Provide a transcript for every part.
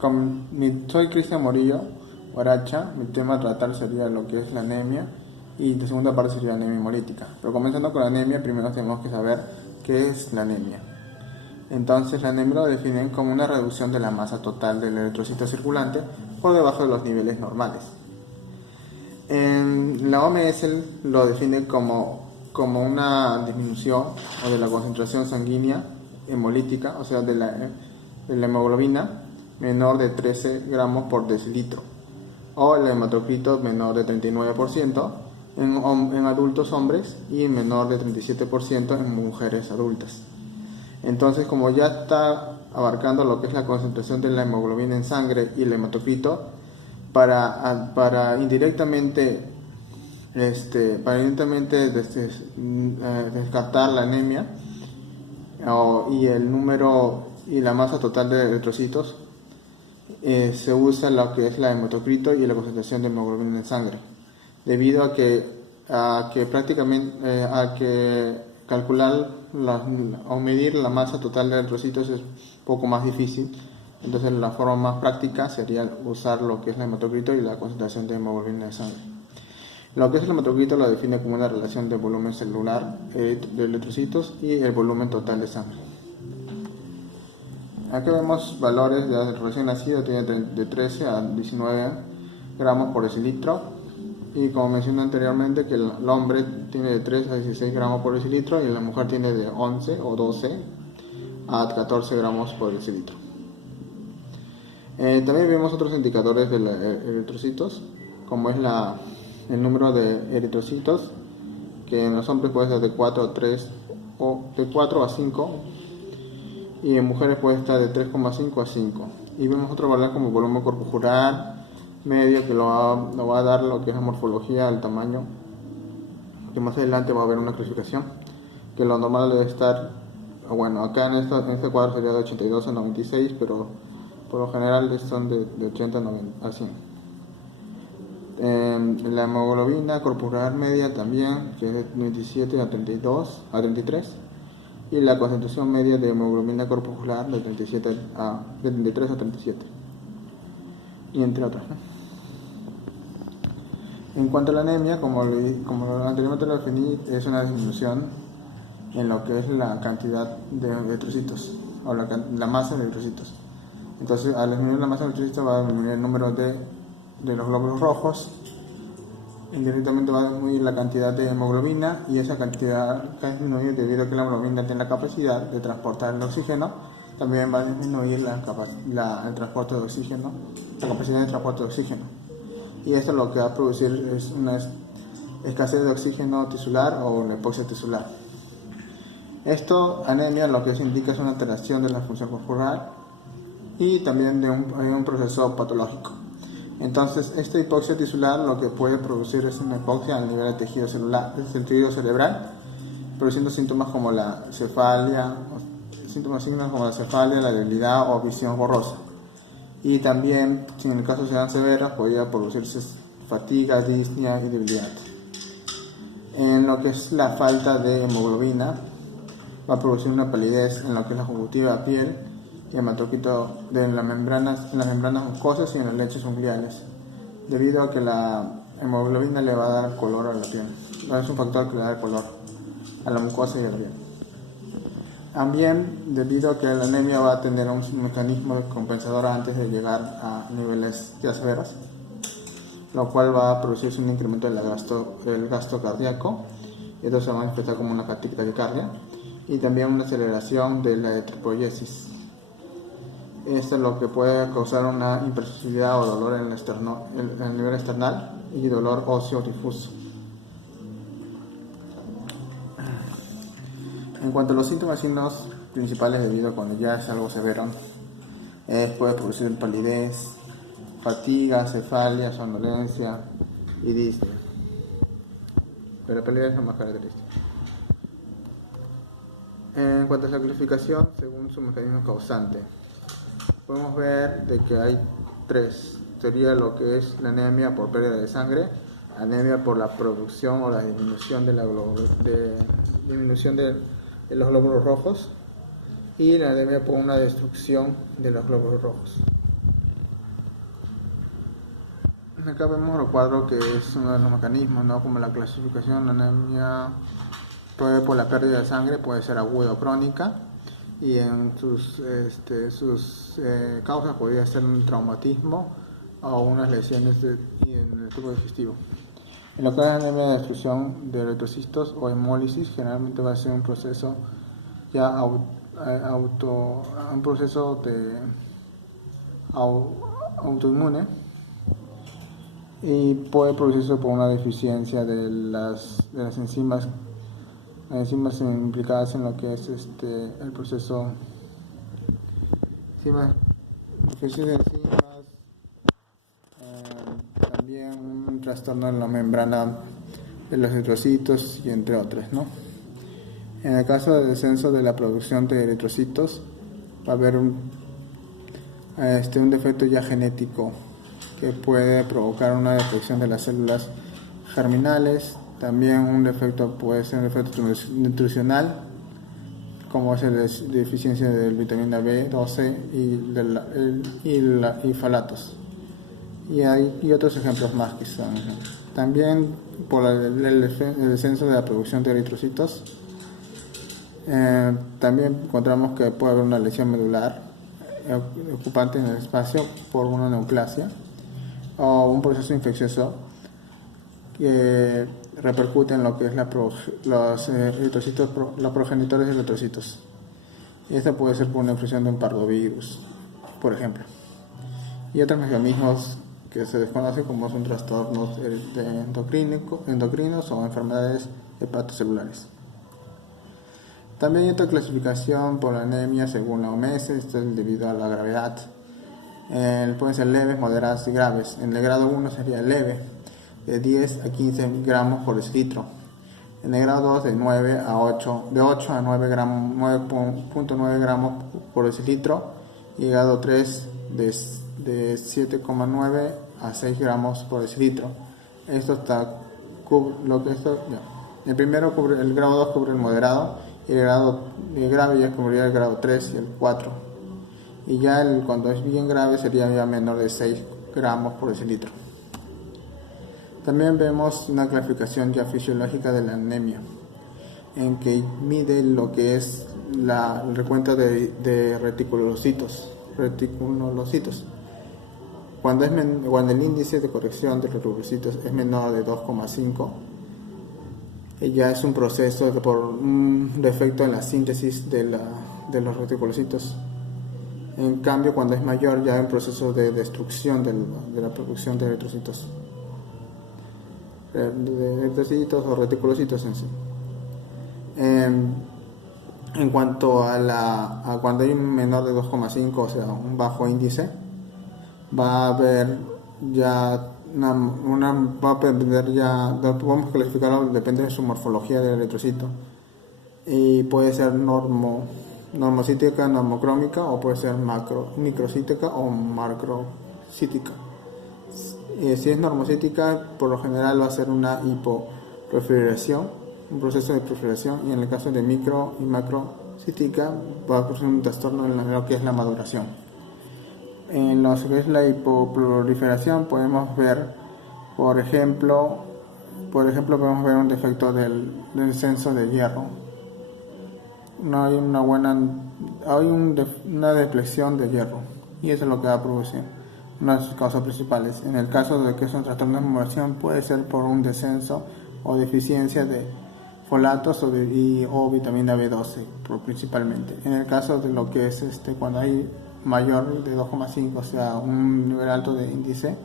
Soy Cristian Morillo Guaracha. Mi tema a tratar sería lo que es la anemia y la segunda parte sería anemia hemolítica. Pero comenzando con la anemia, primero tenemos que saber qué es la anemia. Entonces, la anemia lo definen como una reducción de la masa total del eritrocito circulante por debajo de los niveles normales. La OMS lo define como una disminución o de la concentración sanguínea hemolítica, o sea, de la hemoglobina menor de 13 gramos por decilitro, o el hematocrito menor de 39% en adultos hombres y menor de 37% en mujeres adultas. Entonces, como ya está abarcando lo que es la concentración de la hemoglobina en sangre y el hematocrito, para indirectamente descartar la anemia y el número y la masa total de eritrocitos, se usa lo que es la hematocrito y la concentración de hemoglobina en sangre, debido a que prácticamente a que calcular o medir la masa total de eritrocitos es un poco más difícil. Entonces la forma más práctica sería usar lo que es el hematocrito y la concentración de hemoglobina en sangre. Lo que es el hematocrito lo define como una relación de volumen celular de eritrocitos y el volumen total de sangre. Aquí vemos valores de recién nacido, tiene de 13 a 19 gramos por decilitro, y como mencioné anteriormente, que el hombre tiene de 3 a 16 gramos por decilitro y la mujer tiene de 11 o 12 a 14 gramos por decilitro. También vemos otros indicadores de los eritrocitos, como es el número de eritrocitos, que en los hombres puede ser de 4 a 3 o de 4 a 5, y en mujeres puede estar de 3,5 a 5. Y vemos otro valor como volumen corporal medio, que lo va a dar lo que es la morfología, el tamaño, que más adelante va a haber una clasificación, que lo normal debe estar, bueno, acá en este cuadro sería de 82 a 96, pero por lo general son de 80 a 100. La hemoglobina corporal media también, que es de 27 a 32 a 33, y la concentración media de hemoglobina corporal de 33 a 37, y entre otras, ¿no? En cuanto a la anemia, como anteriormente lo definí, es una disminución en lo que es la cantidad de eritrocitos, o la masa de eritrocitos. Entonces, al disminuir la masa de eritrocitos va a disminuir el número de los glóbulos rojos, indirectamente va a disminuir la cantidad de hemoglobina, y esa cantidad va a disminuir debido a que la hemoglobina tiene la capacidad de transportar el oxígeno. También va a disminuir el transporte de oxígeno, la capacidad de transporte de oxígeno, y esto lo que va a producir es una escasez de oxígeno tisular o una hipoxia tisular. Esto, anemia, lo que se indica es una alteración de la función corporal y también de un proceso patológico. Entonces, esta hipoxia tisular lo que puede producir es una hipoxia al nivel del tejido celular, del tejido cerebral, produciendo síntomas como la cefalia, la debilidad o visión borrosa. Y también, si en el caso sean severas, podría producirse fatiga, disnea y debilidad. En lo que es la falta de hemoglobina, va a producir una palidez en lo que es la conjuntiva de la piel y hematocrito en las membranas mucosas y en las lechos unguiales, debido a que la hemoglobina le va a dar color a la piel. Es un factor que le da color a la mucosa y a la piel. También, debido a que la anemia va a tener un mecanismo compensador antes de llegar a niveles ya severos, lo cual va a producirse un incremento del gasto cardíaco, y esto se va a manifestar como una taquicardia, y también una aceleración de la eritropoiesis. Esto es lo que puede causar una hipersensibilidad o dolor en el nivel external y dolor óseo difuso. En cuanto a los síntomas y signos principales debido a cuando ya es algo severo, puede producir palidez, fatiga, cefalia, somnolencia y disnea. Pero la palidez es lo más característico. En cuanto a la clasificación, según su mecanismo causante, podemos ver de que hay tres. Sería lo que es la anemia por pérdida de sangre, anemia por la producción o la disminución de los glóbulos rojos, y la anemia por una destrucción de los glóbulos rojos. Acá vemos el cuadro que es uno de los mecanismos, ¿no? Como la clasificación, la anemia puede, por la pérdida de sangre, puede ser aguda o crónica, y en sus causas podría ser un traumatismo o unas lesiones en el tubo digestivo. En lo que es anemia de destrucción de eritrocitos o hemólisis, generalmente va a ser un proceso ya un proceso de autoinmune, y puede producirse por una deficiencia de las enzimas implicadas en lo que es el proceso, deficiencia de enzimas, también un trastorno en la membrana de los eritrocitos y entre otros, ¿no? En el caso de descenso de la producción de eritrocitos, va a haber un defecto ya genético que puede provocar una destrucción de las células germinales. También un defecto puede ser un defecto nutricional, como es la deficiencia de vitamina B12 y folatos. Y otros ejemplos más que son. También por el descenso de la producción de eritrocitos, también encontramos que puede haber una lesión medular ocupante en el espacio por una neoplasia o un proceso infeccioso que repercute en lo que es los eritrocitos, los progenitores de eritrocitos. Y esta puede ser por una infección de un parvovirus, por ejemplo. Y otros mecanismos que se desconocen, como son trastornos endocrinos o enfermedades hepatocelulares. También hay otra clasificación por anemia según la OMS, esto es debido a la gravedad. Pueden ser leves, moderadas y graves. En el grado 1 sería leve, de 10 a 15 gramos por decilitro. En el grado 2 de 8 a 9 gramos, 9.9 gramos por decilitro. Y el grado 3 de 7,9 a 6 gramos por decilitro. El primero cubre, el grado 2 cubre el moderado, y el grave ya cubriría el grado 3 y el 4. Y ya cuando es bien grave sería ya menor de 6 gramos por decilitro. También vemos una clasificación ya fisiológica de la anemia, en que mide lo que es el recuento de reticulocitos. Cuando el índice de corrección de los reticulocitos es menor de 2,5, ya es un proceso que por un defecto en la síntesis de los reticulocitos. En cambio, cuando es mayor, ya hay un proceso de destrucción de la producción de eritrocitos o reticulocitos en sí. En cuanto a cuando hay un menor de 2,5, o sea, un bajo índice, va a haber ya podemos clasificarlo, depende de su morfología del eritrocito, y puede ser normocítica, normocrómica, o puede ser microcítica o macrocítica. Si es normocítica, por lo general va a ser una hipoproliferación, un proceso de proliferación, y en el caso de micro y macrocítica va a producir un trastorno en lo que es la maduración. En lo que es la hipoproliferación podemos ver, por ejemplo podemos ver un defecto del descenso de hierro. No hay una depleción de hierro, y eso es lo que va a producir una de sus causas principales. En el caso de que es un trastorno de maduración, puede ser por un descenso o deficiencia de folatos o vitamina B12 principalmente. En el caso de lo que es cuando hay mayor de 2,5, o sea, un nivel alto de índice,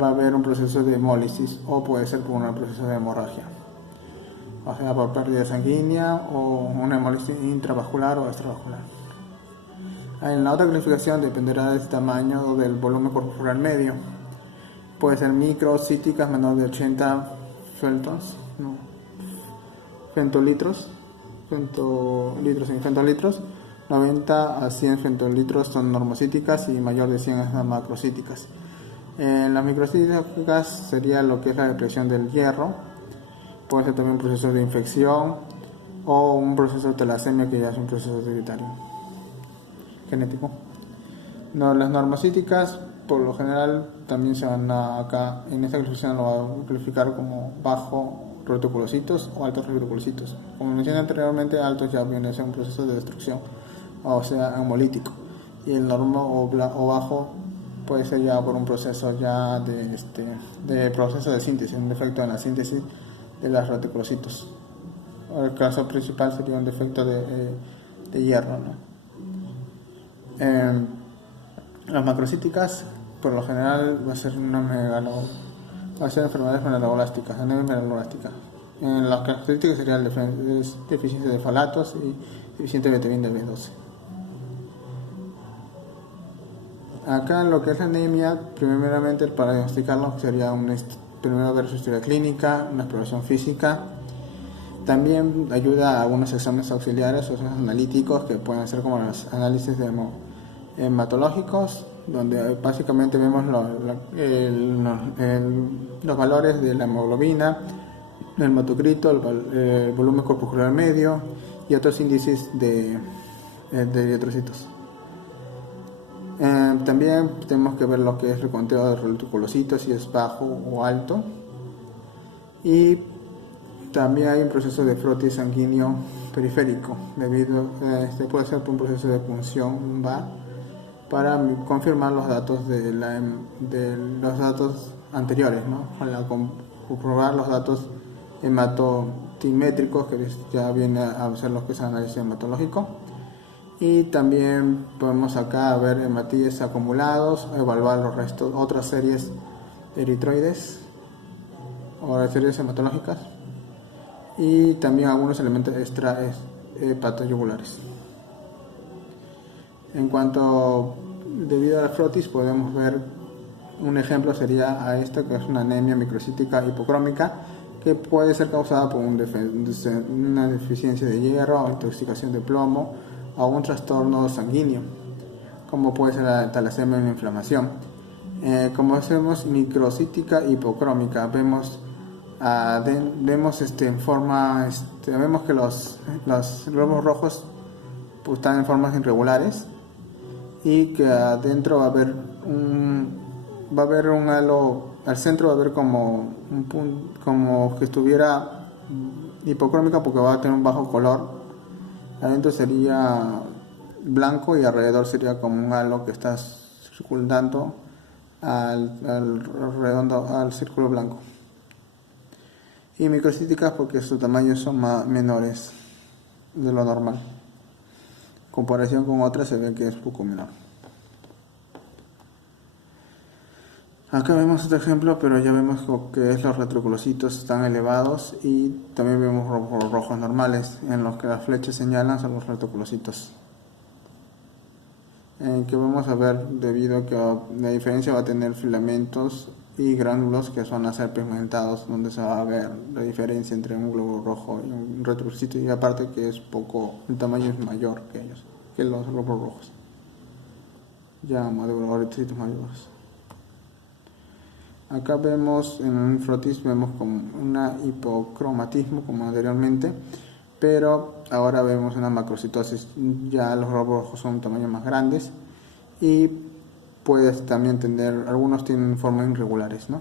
va a haber un proceso de hemólisis, o puede ser por un proceso de hemorragia, o sea, por pérdida sanguínea o una hemólisis intravascular o extravascular. En la otra clasificación dependerá del tamaño o del volumen corporal medio. Puede ser microcíticas menor de 80 femtolitros, 90 a 100 femtolitros son normocíticas, y mayor de 100 es macrocíticas. Las microcíticas sería lo que es la depresión del hierro. Puede ser también un proceso de infección o un proceso de talasemia, que ya es un proceso hereditario genético. Las normocíticas por lo general también se van acá, en esta clasificación lo va a clasificar como bajo retocolocitos o altos retocolocitos. Como mencioné anteriormente, altos ya viene a ser un proceso de destrucción, o sea, hemolítico, y el normal o bajo puede ser ya por un proceso ya de proceso de síntesis, un defecto en la síntesis de los retocolocitos. El caso principal sería un defecto de hierro, ¿no? Las macrocíticas, por lo general, va a ser enfermedades megaloblásticas, anemia megaloblástica. En las características serían deficiencia de folatos y deficiente de vitamina B12. Acá en lo que es la anemia, primeramente para diagnosticarlo sería primero ver su historia clínica, una exploración física. También ayuda a algunos exámenes auxiliares o exámenes analíticos que pueden ser como los análisis hematológicos, donde básicamente vemos los valores de la hemoglobina, el hematocrito, el volumen corpuscular medio y otros índices de eritrocitos. También tenemos que ver lo que es el conteo de retocolocitos, si es bajo o alto, y también hay un proceso de frotis sanguíneo periférico, puede ser por un proceso de punción para confirmar los datos de los datos anteriores, ¿no? Para comprobar los datos hematotimétricos, que ya viene a ser los que es análisis hematológico. Y también podemos acá ver hematíes acumulados, evaluar los restos, otras series eritroides o series hematológicas, y también algunos elementos extra hepatoyugulares. En cuanto debido a la frotis, podemos ver un ejemplo sería a esta, que es una anemia microcítica hipocrómica, que puede ser causada por una deficiencia de hierro o intoxicación de plomo o un trastorno sanguíneo, como puede ser la talasemia o la inflamación. Como hacemos microcítica hipocrómica, vemos vemos que los glóbulos rojos pues, están en formas irregulares, y que adentro va a haber un halo, al centro va a haber como un punto, como que estuviera hipocrómica, porque va a tener un bajo color. Adentro sería blanco y alrededor sería como un halo que está circundando al círculo blanco. Y microcíticas porque sus tamaños son menores de lo normal. En comparación con otras se ve que es poco menor. Acá vemos otro ejemplo, pero ya vemos que los retrocolocitos están elevados, y también vemos rojos normales, en los que las flechas señalan son los retrocolocitos. Que vamos a ver, debido a que la diferencia va a tener filamentos y gránulos que van a ser pigmentados, donde se va a ver la diferencia entre un glóbulo rojo y un retrocolocito, y aparte que el tamaño es mayor que los glóbulos rojos, ya eritrocitos mayores. Acá vemos en un frotis, vemos como un hipocromatismo como anteriormente, pero ahora vemos una macrocitosis. Ya los glóbulos rojos son tamaños más grandes, y puedes también tener, algunos tienen formas irregulares, ¿no?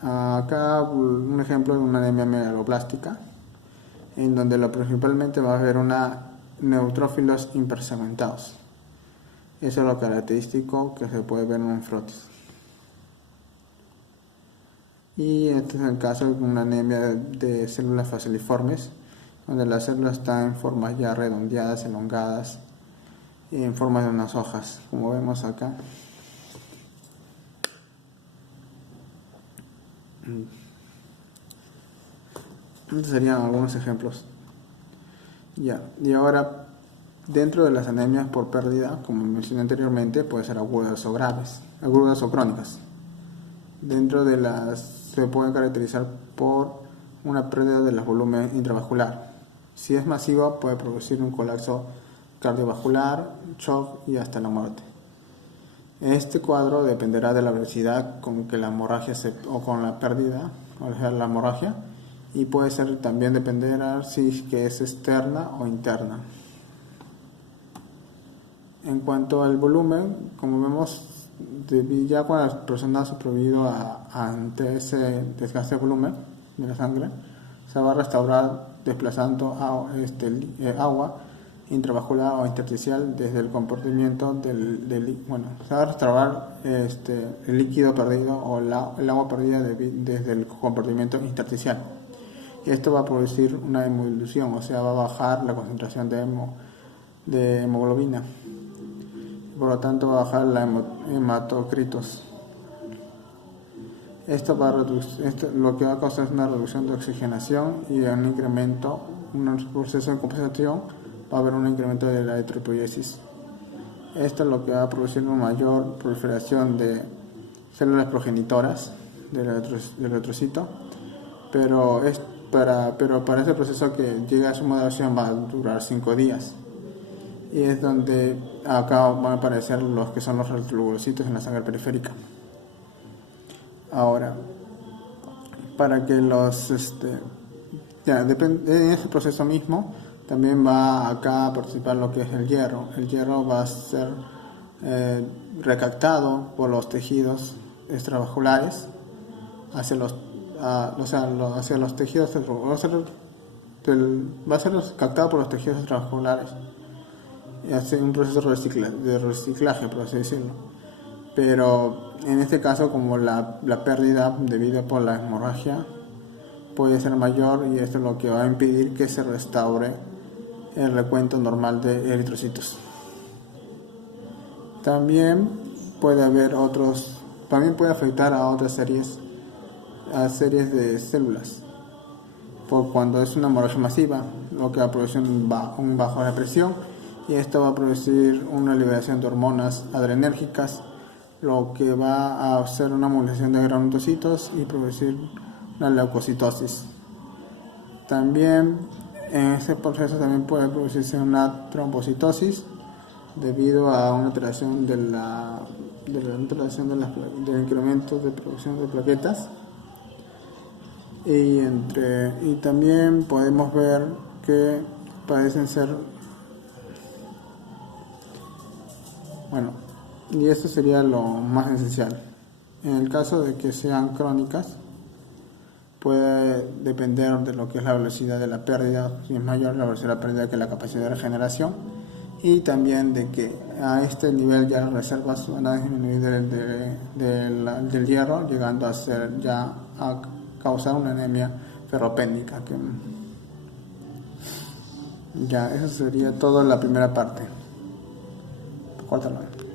Acá un ejemplo de una anemia megaloblástica, en donde principalmente va a haber neutrófilos hipersegmentados. Eso es lo característico que se puede ver en un frotis. Y este es el caso de una anemia de células faciliformes, donde las células están en formas ya redondeadas, elongadas, y en forma de unas hojas, como vemos acá. Estos serían algunos ejemplos. Y ahora, dentro de las anemias por pérdida, como mencioné anteriormente, puede ser agudas o graves, agudas o crónicas. Dentro de se pueden caracterizar por una pérdida del volumen intravascular. Si es masiva, puede producir un colapso cardiovascular, shock y hasta la muerte. Este cuadro dependerá de la velocidad con que la hemorragia o con la pérdida, o sea, la hemorragia, y puede ser también depender si que es externa o interna. En cuanto al volumen, como vemos, ya cuando la persona ha sobrevivido ante ese desgaste de volumen de la sangre, se va a restaurar desplazando agua intravascular o intersticial desde el comportamiento se va a restaurar el líquido perdido o el agua perdida desde el comportamiento intersticial. Y esto va a producir una hemodilución, o sea, va a bajar la concentración de hemoglobina. Por lo tanto, va a bajar la hematocritos. Esto lo que va a causar es una reducción de oxigenación y un incremento, un proceso de compensación, va a haber un incremento de la eritropoiesis. Esto es lo que va a producir una mayor proliferación de células progenitoras del eritrocito, pero para ese proceso que llegue a su maduración va a durar 5 días. Y es donde acá van a aparecer los que son los reticulocitos en la sangre periférica. Ahora, para que en ese proceso mismo también va acá a participar lo que es el hierro. El hierro va a ser recaptado por los tejidos extravasculares hacia los tejidos, va a ser captado por los tejidos extravasculares y hace un proceso de reciclaje, por así decirlo. Pero en este caso, como la pérdida debido por la hemorragia puede ser mayor, y esto es lo que va a impedir que se restaure el recuento normal de eritrocitos. También puede afectar a otras series de células. Por cuando es una hemorragia masiva, lo que va a producir un bajo de presión, y esto va a producir una liberación de hormonas adrenérgicas, lo que va a hacer una movilización de granulocitos y producir una leucocitosis. También en este proceso también puede producirse una trombocitosis debido a una alteración del incremento de producción de plaquetas. Y también podemos ver que parecen ser, y esto sería lo más esencial. En el caso de que sean crónicas, puede depender de lo que es la velocidad de la pérdida. Si es mayor la velocidad de la pérdida que la capacidad de regeneración, y también de que a este nivel ya las reservas van a disminuir del hierro, llegando a causar una anemia ferropénica. Ya, eso sería todo la primera parte. Córtalo.